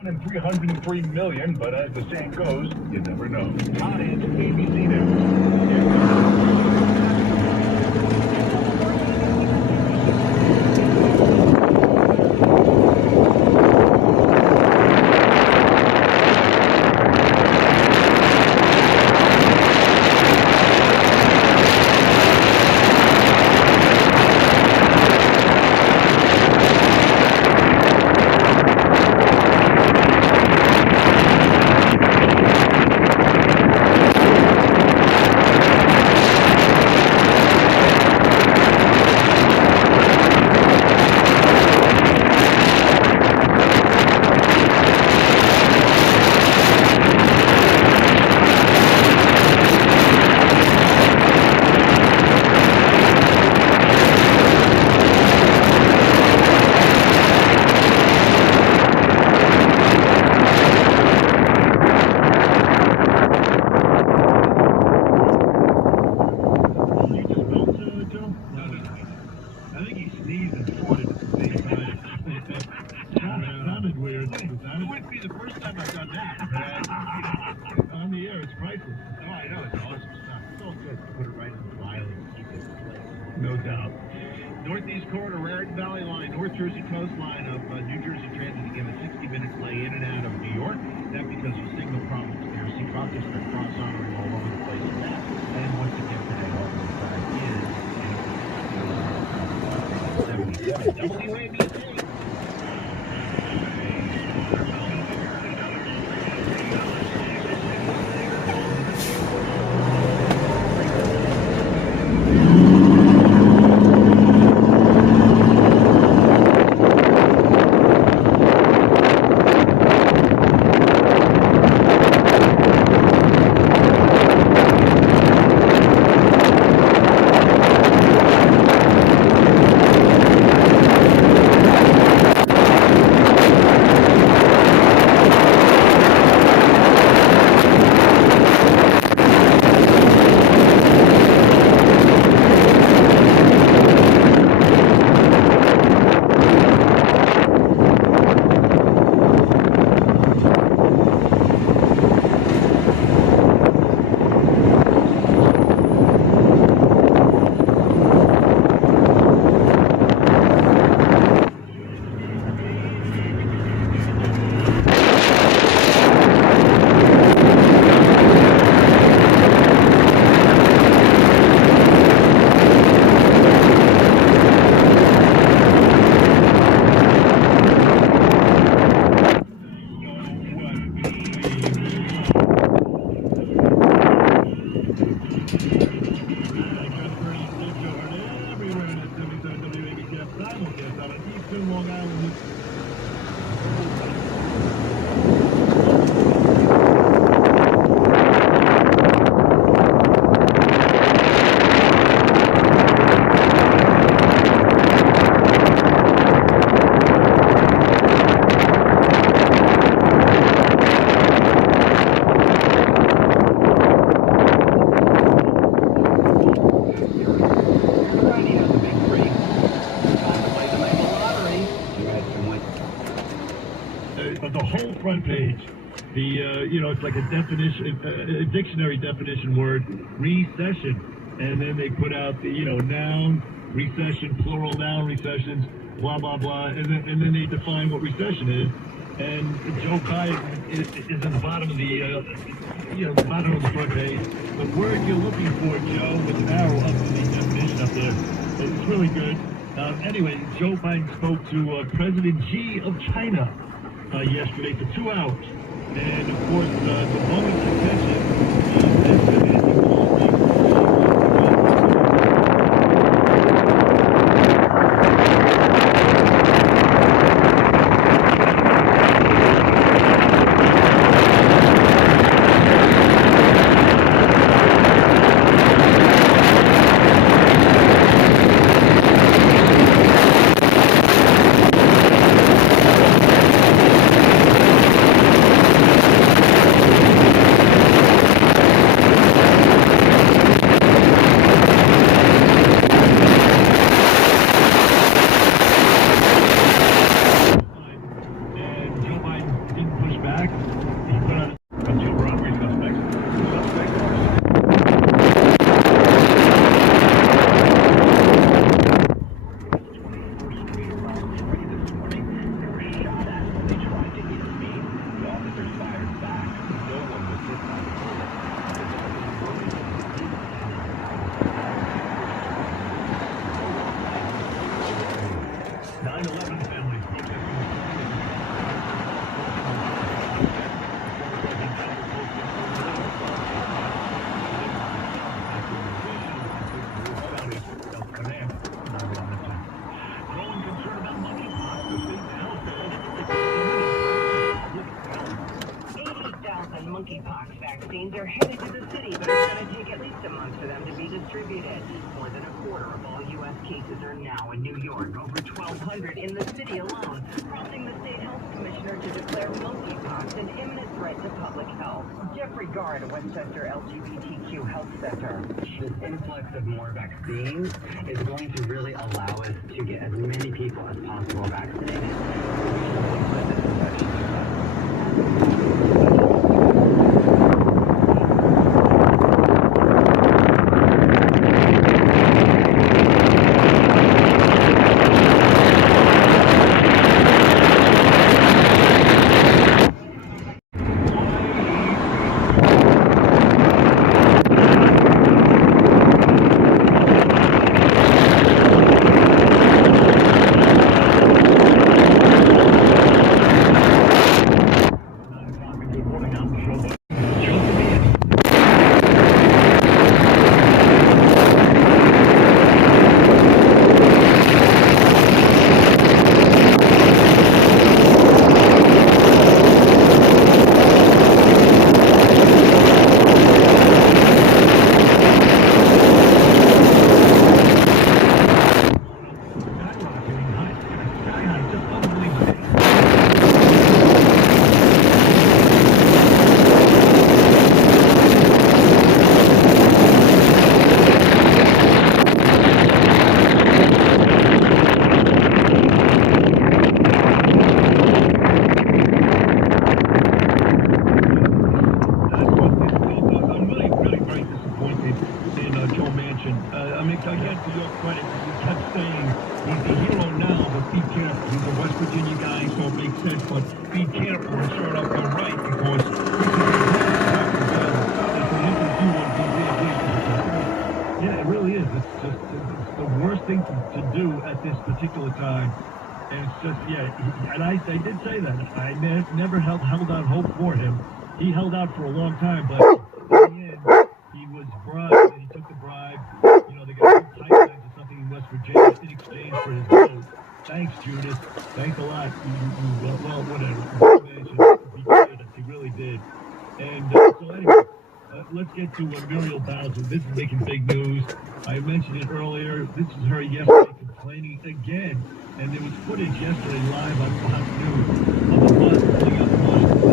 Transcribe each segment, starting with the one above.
And 303 million, but as the saying goes, you never know. Hi, it's ABC News. No doubt. Northeast corridor, Raritan Valley line, North Jersey coastline of New Jersey Transit again, a 60-minute delay in and out of New York. That because of signal problems there. Seek objects are cross-honoring all over the place with that. And once again today, all the track is WABC. The whole front page, it's like a definition, a dictionary definition word, recession, and then they put out the, noun, recession, plural noun, recessions, blah, blah, blah, and then they define what recession is, and Joe Biden is at the bottom of the, bottom of the front page. The word you're looking for, Joe, with an arrow up to the definition up there, it's really good. Anyway, Joe Biden spoke to President Xi of China yesterday for 2 hours. And, of course, the moment's attention back. He put on concealed robbery suspects. Monkeypox vaccines are headed to the city, but it's going to take at least a month for them to be distributed. More than a quarter of all U.S. cases are now in New York, over 1,200 in the city alone, prompting the state health commissioner to declare monkeypox an imminent threat to public health. Jeffrey Gard, Westchester LGBTQ Health Center. This influx of more vaccines is going to really allow us to get as many people as possible vaccinated. Particular time, and it's just and I did say that I never held out hope for him. He held out for a long time, but in the end he was bribed, and he took the bribe. You know, they got some pipelines or something in West Virginia in exchange for his vote. Thanks, Judas. Thanks a lot. Well, whatever. He did. He really did. And so anyway. Let's get to Muriel Bowser. This is making big news. I mentioned it earlier. This is her yesterday complaining again. And there was footage yesterday live on Fox News of a bus pulling up Washington.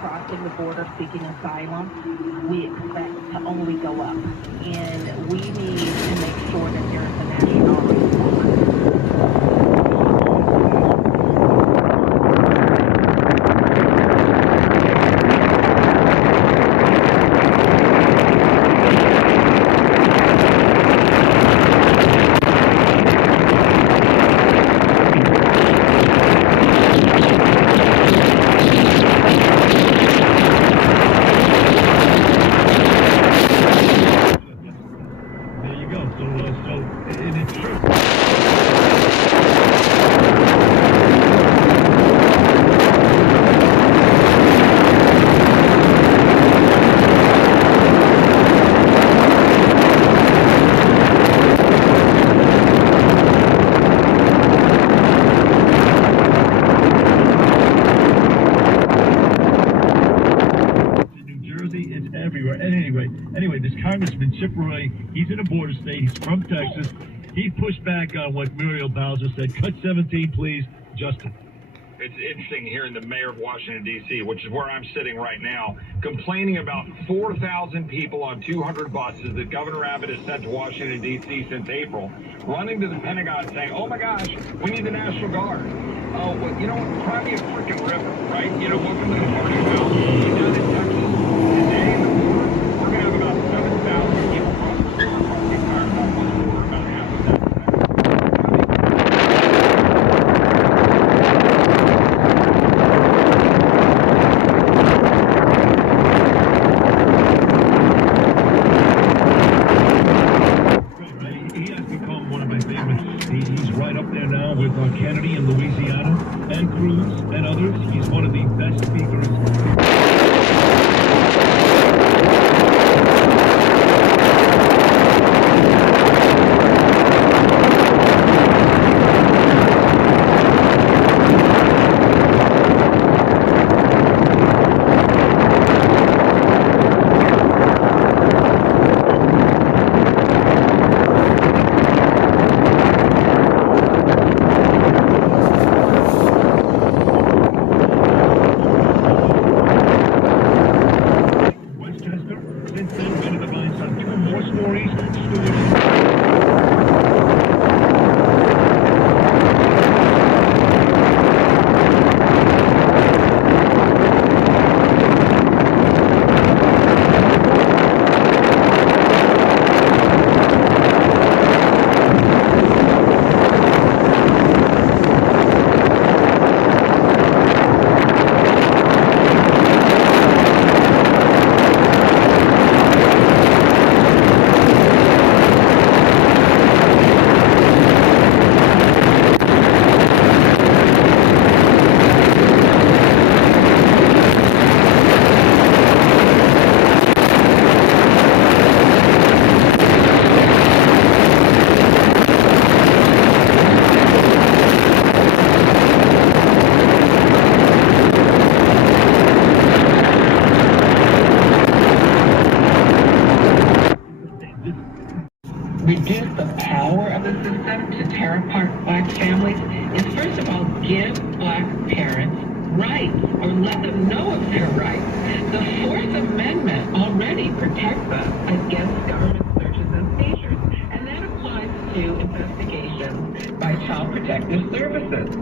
Crossing the border seeking asylum, we expect to only go up. And we need to make sure that there is a national response. And it's true. okay? Anyway, this Congressman Chip Roy, he's in a border state. He's from Texas. He pushed back on what Muriel Bowser said. Cut 17, please. Justin. It's interesting hearing the mayor of Washington, D.C., which is where I'm sitting right now, complaining about 4,000 people on 200 buses that Governor Abbott has sent to Washington, D.C. since April, running to the Pentagon saying, oh my gosh, we need the National Guard. Oh, well, you know what? Cry me a freaking river, right? You know, welcome to the party, pal. Down in Texas, today in the border, we're going to have about 7,000 people cross the border across the entire Southwest border, about half of that. He's right up there now with Kennedy in Louisiana and Cruz and others. He's one of the best speakers. Reduce the power of the system to tear apart black families is, first of all, give black parents rights, or let them know of their rights. The Fourth Amendment already protects us against government searches and seizures, and that applies to investigations by Child Protective Services.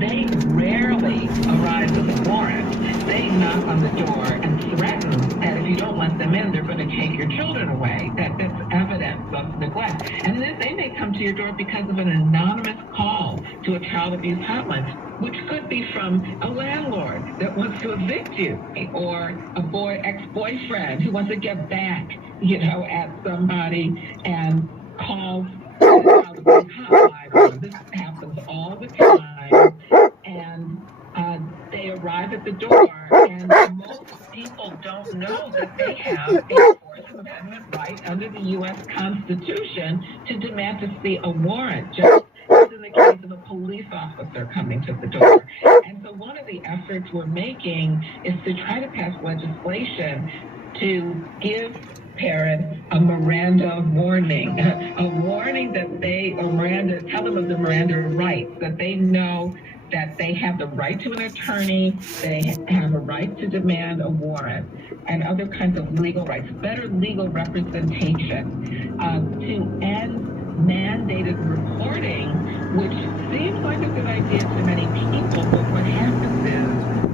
They rarely arrive with a warrant. They knock on the door and threaten that if you don't let them in, they're going to take your children away. That's evidence of neglect. And then they may come to your door because of an anonymous call to a child abuse hotline, which could be from a landlord that wants to evict you, or a ex-boyfriend who wants to get back, at somebody and calls the child abuse hotline. This happens all the time, and they arrive at the door, and most people don't know that they have a Fourth Amendment right under the U.S. Constitution to demand to see a warrant, just as in the case of a police officer coming to the door. And so one of the efforts we're making is to try to pass legislation to give parents a Miranda warning, a warning that tell them of the Miranda rights, that they know that they have the right to an attorney, they have a right to demand a warrant, and other kinds of legal rights, better legal representation, to end mandated reporting, which seems like a good idea to many people, but what happens is